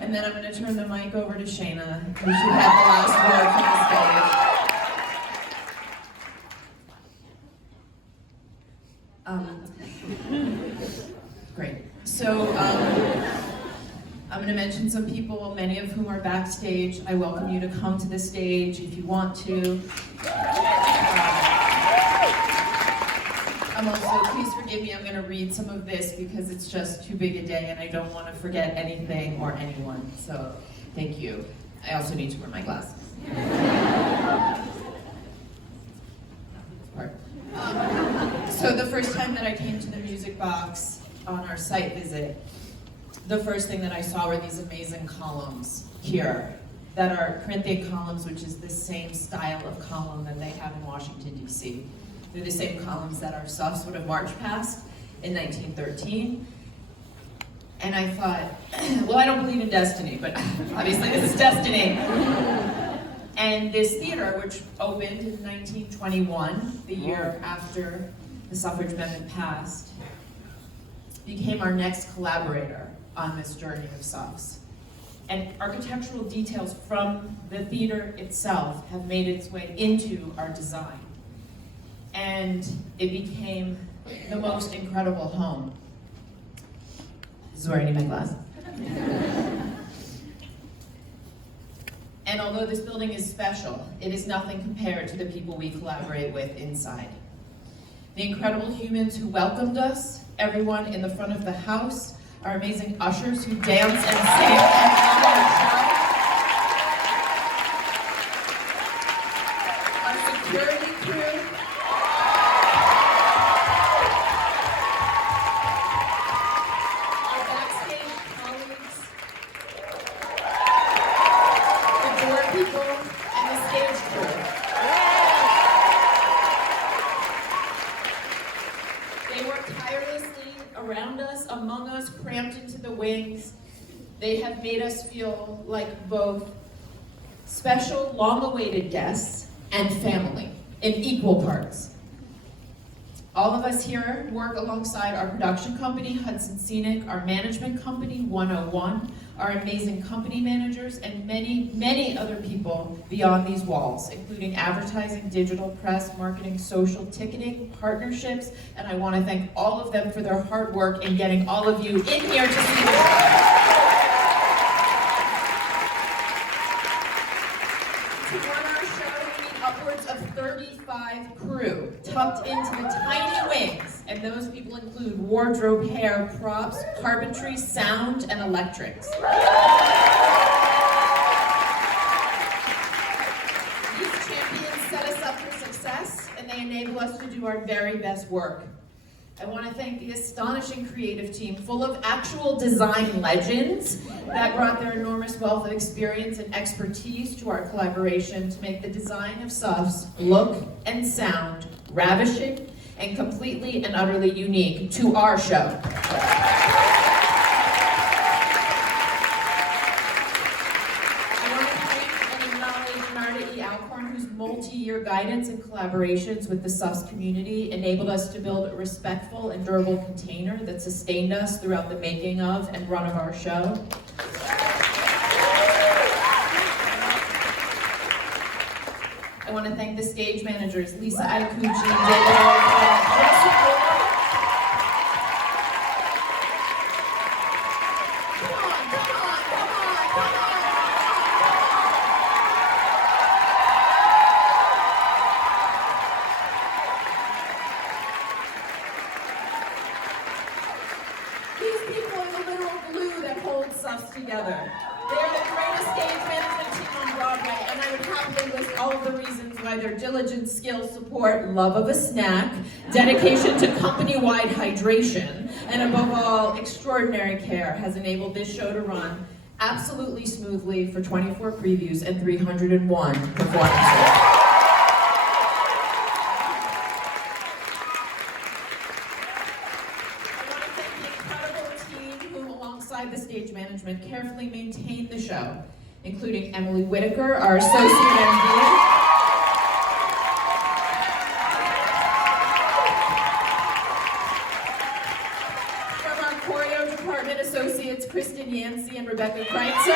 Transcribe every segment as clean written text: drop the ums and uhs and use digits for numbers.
And then I'm going to turn the mic over to Shayna, who should have the last word from the stage. Great. So I'm going to mention some people, many of whom are backstage. I welcome you to come to the stage if you want to. I'm also, please forgive me, I'm going to read some of this because it's just too big a day and I don't want to forget anything or anyone. So, thank you. I also need to wear my glasses. So the first time that I came to the Music Box on our site visit, the first thing that I saw were these amazing columns here that are Corinthian columns, which is the same style of column that they have in Washington, D.C. They're the same columns that our Suffs would have marched past in 1913. And I thought, well, I don't believe in destiny, but obviously this is destiny. And this theater, which opened in 1921, the year after the suffrage amendment passed, became our next collaborator on this journey of Suffs. And architectural details from the theater itself have made its way into our design. And it became the most incredible home. This is where I need my glasses. And although this building is special, it is nothing compared to the people we collaborate with inside. The incredible humans who welcomed us, everyone in the front of the house, our amazing ushers who dance and sing and love our show, our security crew, our backstage colleagues, the door people, and the stage crew. They work tirelessly around us, among us, crammed into the wings. They have made us feel like both special, long-awaited guests and family in equal parts. All of us here work alongside our production company, Hudson Scenic, our management company, 101, our amazing company managers, and many, many other people beyond these walls, including advertising, digital press, marketing, social, ticketing, partnerships, and I want to thank all of them for their hard work in getting all of you in here to see the show. To run our show, we need upwards of 35 crew tucked into the tiny wings, and those people include wardrobe, hair, props, carpentry, sound, and electrics. These champions set us up for success, and they enable us to do our very best work. I want to thank the astonishing creative team full of actual design legends that brought their enormous wealth of experience and expertise to our collaboration to make the design of Suffs look and sound ravishing and completely and utterly unique to our show. Whose multi-year guidance and collaborations with the Suffs community enabled us to build a respectful and durable container that sustained us throughout the making of and run of our show. I want to thank the stage managers, Lisa Iacucci, David Oliver, Suffs together. They're the greatest stage management team on Broadway, and I would happily list all of the reasons why their diligence, skill, support, love of a snack, dedication to company-wide hydration, and above all, extraordinary care has enabled this show to run absolutely smoothly for 24 previews and 301 performances. The stage management carefully maintained the show, including Emily Whitaker, our associate MD, from our choreo department associates Kristen Captain Yancey and Rebecca Kreitzer.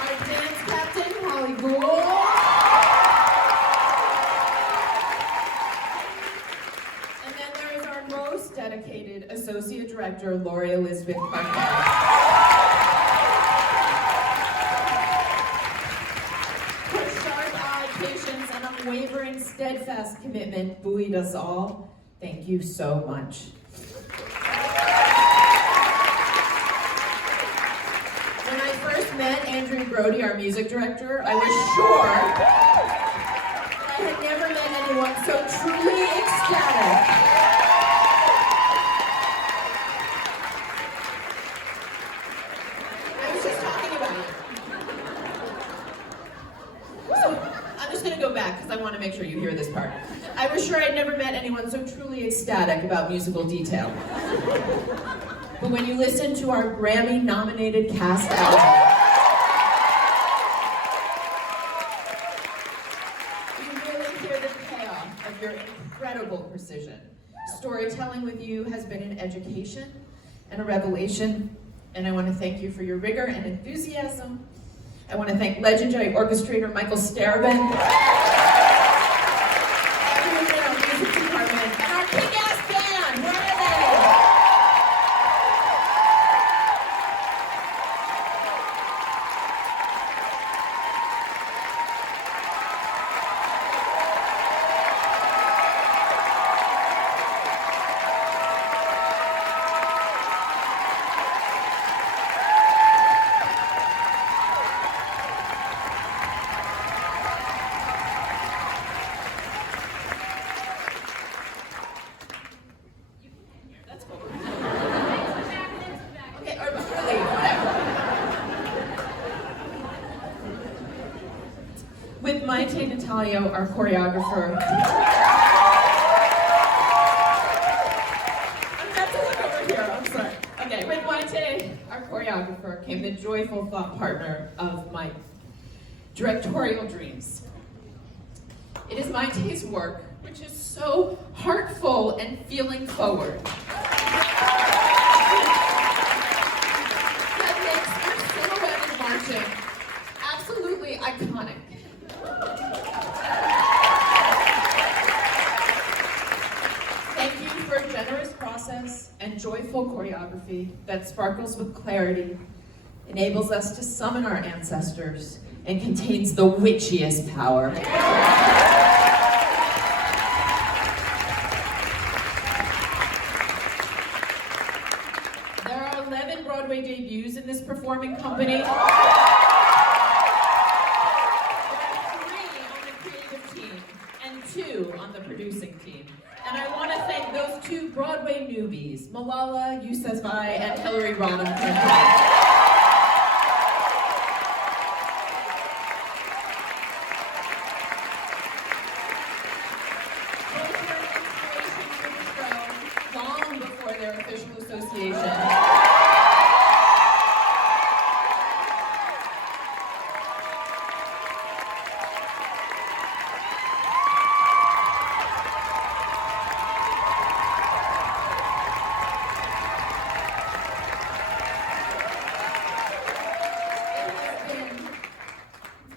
Our dance captain, Holly Gould. And then there is our most dedicated Associate Director, Lori Elizabeth Marquez. Unwavering, steadfast commitment buoyed us all. Thank you so much. When I first met Andrew Brody, our music director, I was sure that I had never met anyone so truly ecstatic. I was just talking about it. So, I'm just going to go back because I want to make sure you hear this part. I was sure I'd never met anyone so truly ecstatic about musical detail. But when you listen to our Grammy-nominated cast album, you really hear the payoff of your incredible precision. Storytelling with you has been an education and a revelation, and I want to thank you for your rigor and enthusiasm. I want to thank legendary orchestrator Michael Starobin, everyone in our music department, and our kick-ass band. Where are they? With Maite Natalio, our choreographer. I'm about to look over here, I'm sorry. Okay, with Maite, our choreographer, came the joyful thought partner of my directorial dreams. It is Maite's work, which is so heartful and feeling forward, that makes our silhouetted marching absolutely iconic. Thank you for a generous process and joyful choreography that sparkles with clarity, enables us to summon our ancestors, and contains the witchiest power. There are 11 Broadway debuts in this performing company. There are 3 on the creative team and 2 on the producing team. And I want to thank those 2 Broadway newbies, Malala Yousafzai and Hillary Rodham Clinton.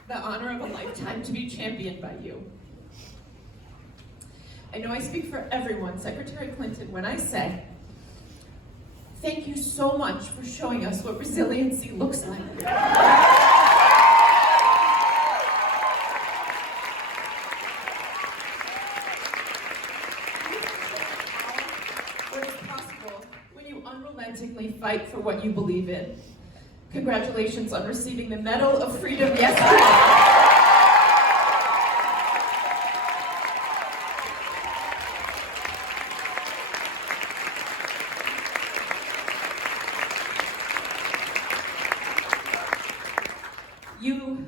The honor of a lifetime to be championed by you. I know I speak for everyone, Secretary Clinton, when I say, thank you so much for showing us what resiliency looks like. What is possible when you unrelentingly fight for what you believe in. Congratulations on receiving the Medal of Freedom yesterday. You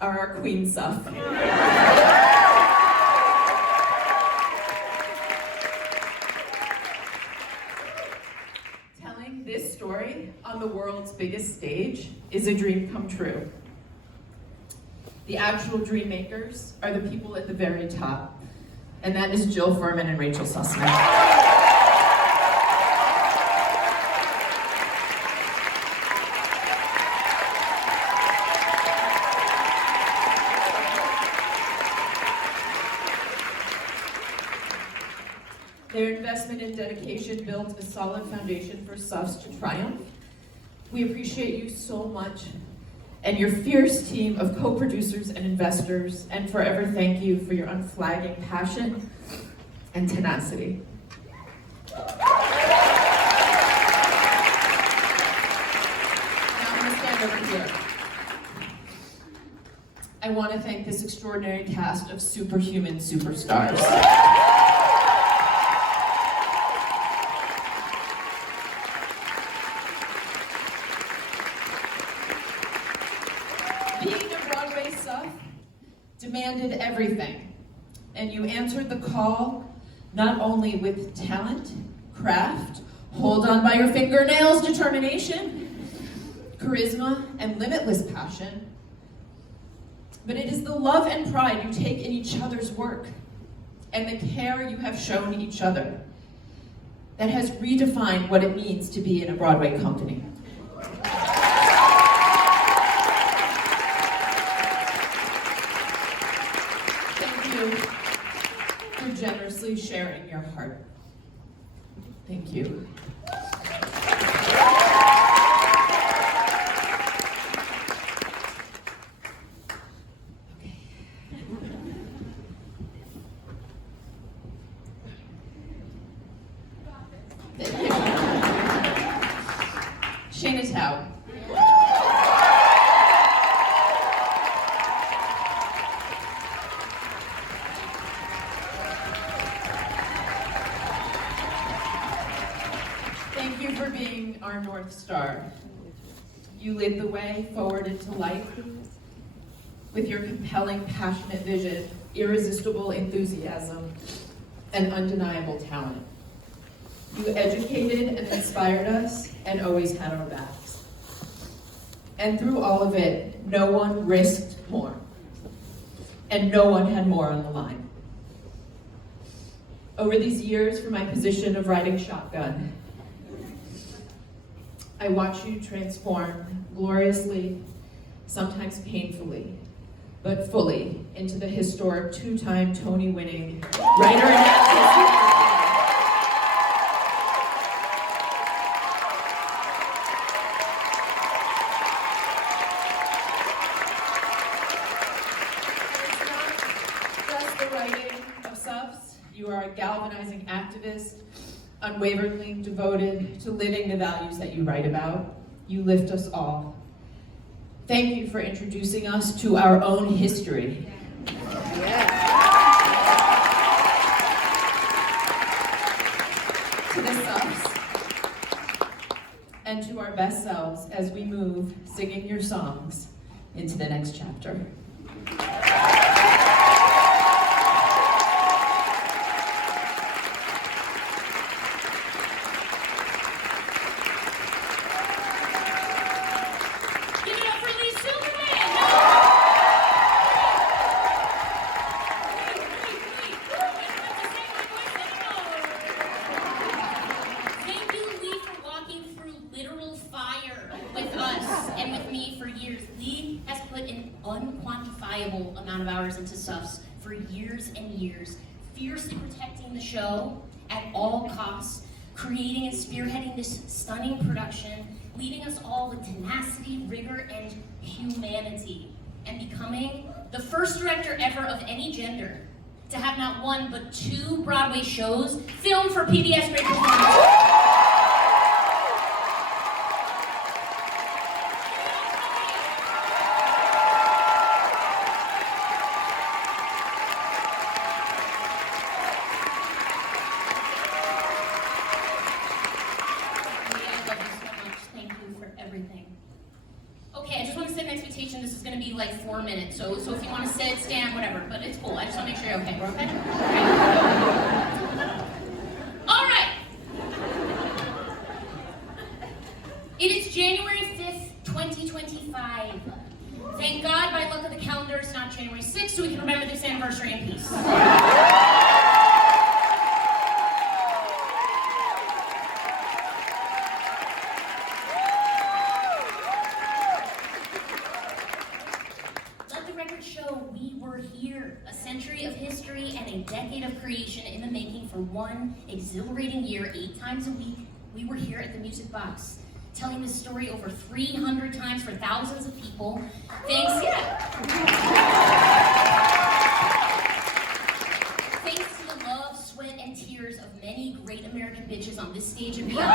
are our Queen Suff. Telling this story on the world's biggest stage is a dream come true. The actual dream makers are the people at the very top, and that is Jill Furman and Rachel Sussman. investment and dedication built a solid foundation for Suffs to triumph. We appreciate you so much and your fierce team of co-producers and investors, and forever thank you for your unflagging passion and tenacity. Now I'm going to stand over here. I want to thank this extraordinary cast of superhuman superstars. Being a Broadway Suff demanded everything, and you answered the call not only with talent, craft, hold on by your fingernails determination, charisma, and limitless passion, but it is the love and pride you take in each other's work and the care you have shown each other that has redefined what it means to be in a Broadway company. Thank you for generously sharing your heart. Thank you. Chinatown. Thank you for being our North Star. You lit the way forward into life with your compelling, passionate vision, irresistible enthusiasm, and undeniable talent. You educated and inspired us and always had our backs. And through all of it, no one risked more. And no one had more on the line. Over these years, from my position of riding shotgun, I watched you transform gloriously, sometimes painfully, but fully into the historic two-time Tony-winning writer and actress. You are a galvanizing activist, unwaveringly devoted to living the values that you write about. You lift us all. Thank you for introducing us to our own history. To the Suffs, and to our best selves as we move, singing your songs, into the next chapter. Unquantifiable amount of hours into Suffs for years and years, fiercely protecting the show at all costs, creating and spearheading this stunning production, leading us all with tenacity, rigor, and humanity, and becoming the first director ever of any gender to have not one but 2 Broadway shows filmed for PBS Great Performance. Okay, I just want to set an expectation. This is going to be like 4 minutes, so if you want to sit, stand, whatever, but it's cool. I just want to make sure you're okay. We're okay? All right. It is January 5th, 2025. Thank God, by luck of the calendar, it's not January 6th, so we can remember this anniversary in peace. Show we were here, a century of history and a decade of creation in the making for one exhilarating year, 8 times a week, we were here at the Music Box, telling this story over 300 times for thousands of people. Thanks to the love, sweat, and tears of many great American bitches on this stage and beyond.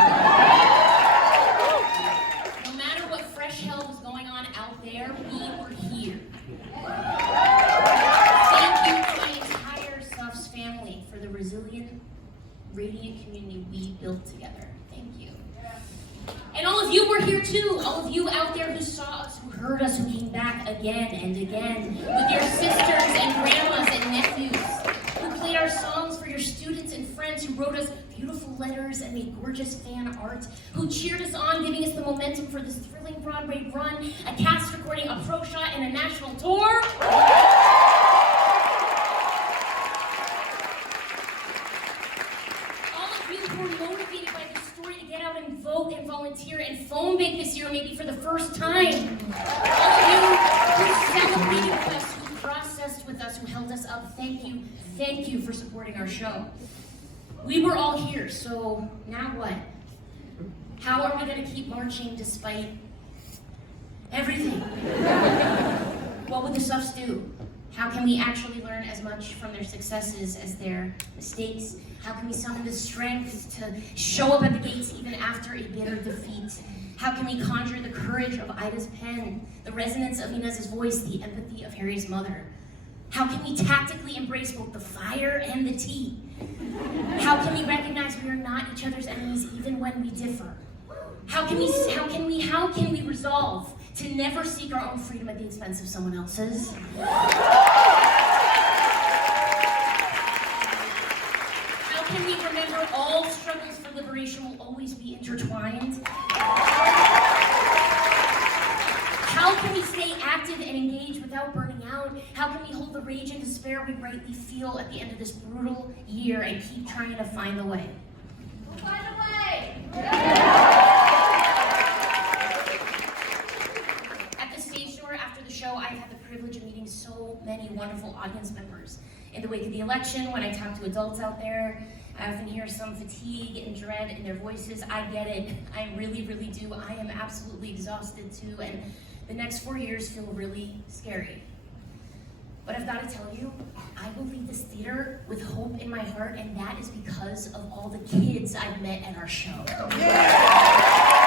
No matter what fresh hell was going on out there, we were here. Thank you to my entire Suffs family for the resilient, radiant community we built together. Thank you. And all of you were here too. All of you out there who saw us, who heard us, who came back again and again with your sisters and grandmas and nephews, who played our songs for your students and friends, who wrote us beautiful letters and made gorgeous fan art, who cheered us on, giving us the momentum for this thrilling Broadway run, a cast recording, a pro shot, and a national tour. Motivated by this story to get out and vote and volunteer and phone bank this year, maybe for the first time. All of you who celebrated with us, who processed with us, who held us up, thank you for supporting our show. We were all here, so now what? How are we going to keep marching despite everything? What would the Suffs do? How can we actually learn as much from their successes as their mistakes? How can we summon the strength to show up at the gates even after a bitter defeat? How can we conjure the courage of Ida's pen, the resonance of Inez's voice, the empathy of Harry's mother? How can we tactically embrace both the fire and the tea? How can we recognize we are not each other's enemies even when we differ? How can we resolve to never seek our own freedom at the expense of someone else's? How can we remember all struggles for liberation will always be intertwined? How can we stay active and engaged without burning out? How can we hold the rage and despair we rightly feel at the end of this brutal year and keep trying to find the way? We'll find a way! Show, I've had the privilege of meeting so many wonderful audience members. In the wake of the election, when I talk to adults out there, I often hear some fatigue and dread in their voices. I get it. I really, really do. I am absolutely exhausted too, and the next 4 years feel really scary. But I've got to tell you, I will leave this theater with hope in my heart, and that is because of all the kids I've met at our show. Yeah.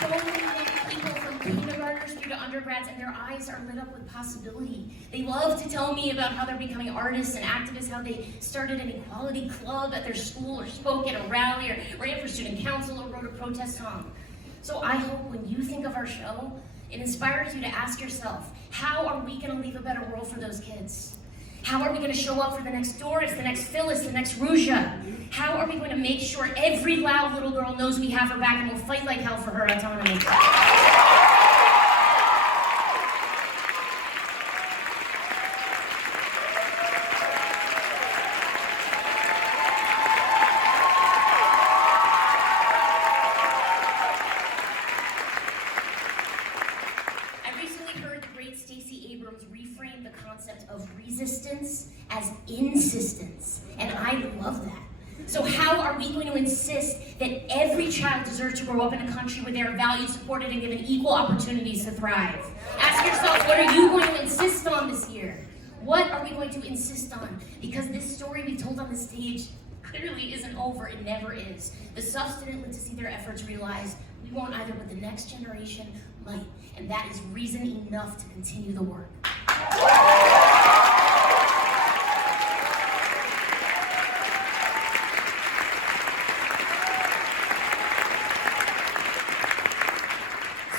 So many people from kindergartners through to undergrads, and their eyes are lit up with possibility. They love to tell me about how they're becoming artists and activists, how they started an equality club at their school, or spoke at a rally, or ran for student council, or wrote a protest song. So I hope when you think of our show, it inspires you to ask yourself, how are we going to leave a better world for those kids? How are we going to show up for the next Doris, the next Phyllis, the next Ruja? How are we going to make sure every loud little girl knows we have her back and will fight like hell for her autonomy? Reframe the concept of resistance as insistence, and I love that. So how are we going to insist that every child deserves to grow up in a country where they are valued, supported, and given equal opportunities to thrive? Ask yourself, what are you going to insist on this year? What are we going to insist on? Because this story we told on the stage clearly isn't over, it never is. The Suffs didn't live to see their efforts realized. We won't either, but the next generation might. And that is reason enough to continue the work.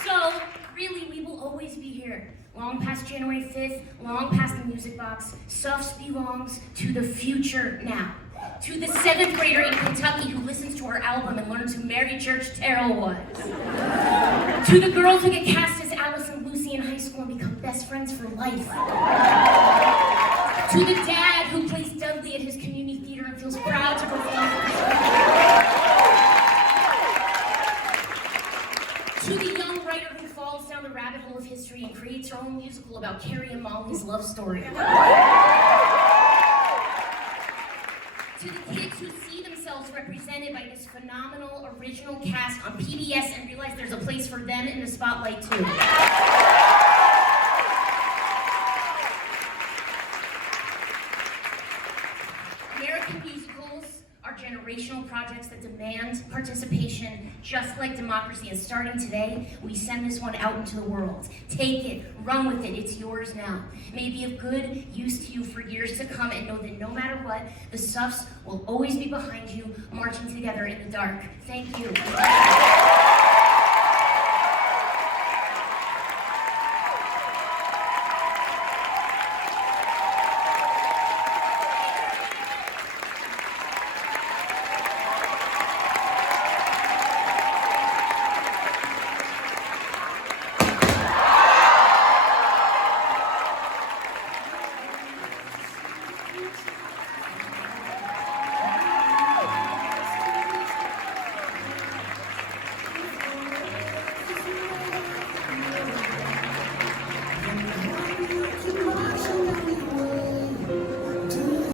So, really, we will always be here. Long past January 5th, long past the Music Box, Suffs belongs to the future now. To the 7th grader in Kentucky who listens to our album and learns who Mary Church Terrell was. To the girls who get cast as Alice and Lucy in high school and become best friends for life. To the dad who plays Dudley at his community theater and feels proud to perform. To the young writer who falls down the rabbit hole of history and creates her own musical about Carrie and Molly's love story. To the kids who see themselves represented by this phenomenal original cast on PBS and realize there's a place for them in the spotlight too. American musicals are generational projects that demand participation, just like democracy. And starting today, we send this one out into the world. Take it, run with it, it's yours now. May it be of good use to you for years to come, and know that no matter what, the Suffs will always be behind you, marching together in the dark. Thank you.